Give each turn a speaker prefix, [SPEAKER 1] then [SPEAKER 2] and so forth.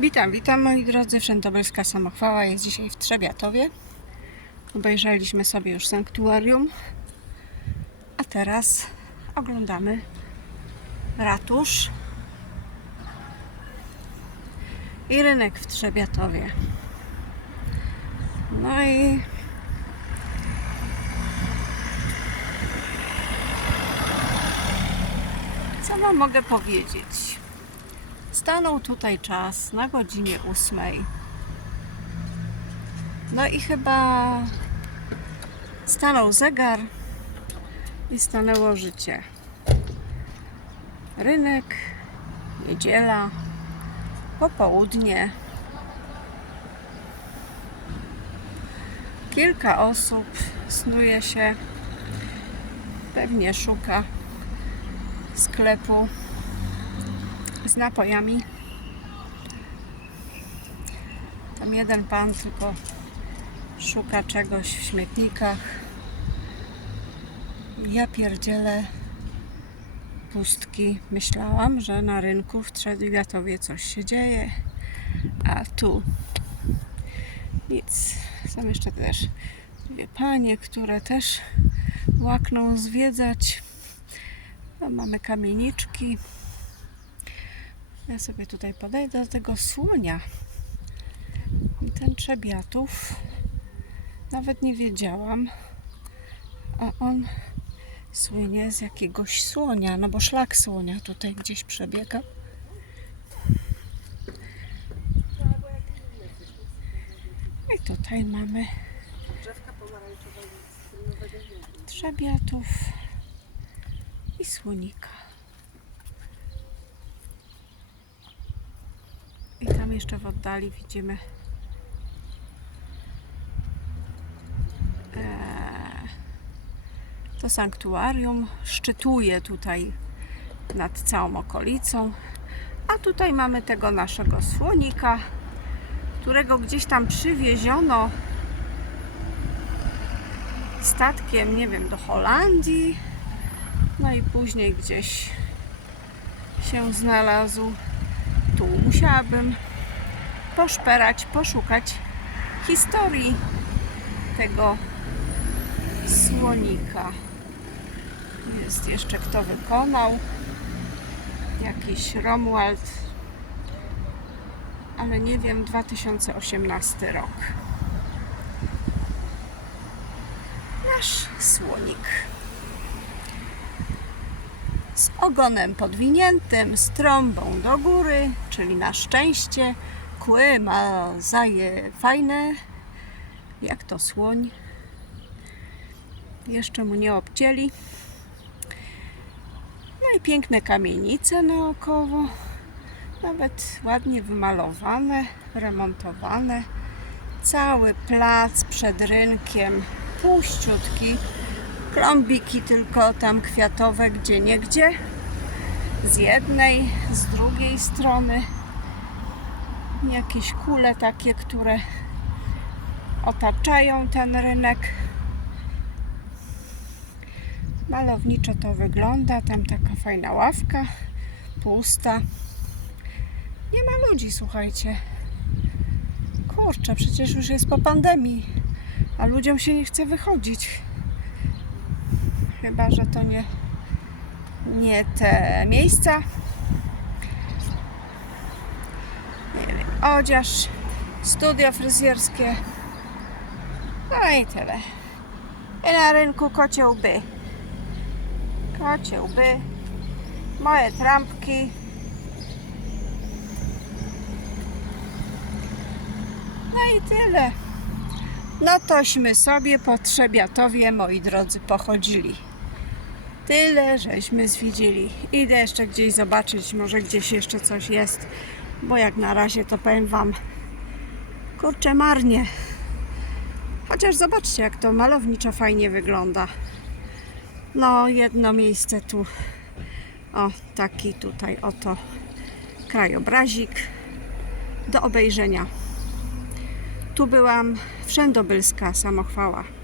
[SPEAKER 1] Witam, witam moi drodzy. Wszędobylska Samochwała jest dzisiaj w Trzebiatowie. Obejrzeliśmy sobie już sanktuarium, a teraz oglądamy ratusz i rynek w Trzebiatowie. No i co wam mogę powiedzieć? Stanął tutaj czas na godzinie ósmej. No i chyba stanął zegar i stanęło życie. Rynek, niedziela, popołudnie. Kilka osób snuje się, pewnie szuka sklepu z napojami. Tam jeden pan tylko szuka czegoś w śmietnikach. Ja pierdzielę pustki. Myślałam, że na rynku w Trzebiatowie coś się dzieje, a tu nic. Są jeszcze też dwie panie, które też łakną zwiedzać. No, mamy kamieniczki. Ja sobie tutaj podejdę do tego słonia. Ten trzebiatów nawet nie wiedziałam, a on słynie z jakiegoś słonia, no bo szlak słonia tutaj gdzieś przebiega. I tutaj mamy trzebiatów i słonika. I tam jeszcze w oddali widzimy e, to sanktuarium. Szczytuje tutaj nad całą okolicą. A tutaj mamy tego naszego słonika, którego gdzieś tam przywieziono statkiem, nie wiem, do Holandii. No i później gdzieś się znalazł tu musiałabym poszperać, poszukać historii tego słonika. Jest jeszcze kto wykonał. Jakiś Romuald, ale nie wiem, 2018 rok. Nasz słonik z ogonem podwiniętym, z trąbą do góry, czyli na szczęście. Kły ma zaje fajne, jak to słoń. Jeszcze mu nie obcięli. No i piękne kamienice naokoło. Nawet ładnie wymalowane, remontowane. Cały plac przed rynkiem puściutki klombiki tylko tam kwiatowe gdzie niegdzie z jednej, z drugiej strony jakieś kule takie, które otaczają ten rynek. Malowniczo to wygląda tam taka fajna ławka pusta. Nie ma ludzi słuchajcie. Kurczę przecież już jest po pandemii a ludziom się nie chce wychodzić. Chyba, że to nie, nie te miejsca. Nie wiem, odzież, studio fryzjerskie. No i tyle. I na rynku kocie łby. Kocie łby. Moje trampki. No i tyle. No tośmy sobie po Trzebiatowie, moi drodzy, pochodzili. Tyle, żeśmy zwiedzili. Idę jeszcze gdzieś zobaczyć, może gdzieś jeszcze coś jest, bo jak na razie to powiem Wam, kurczę, marnie. Chociaż zobaczcie, jak to malowniczo fajnie wygląda. No, jedno miejsce tu, o, taki tutaj oto krajobrazik do obejrzenia. Tu byłam wszędobylska samochwała.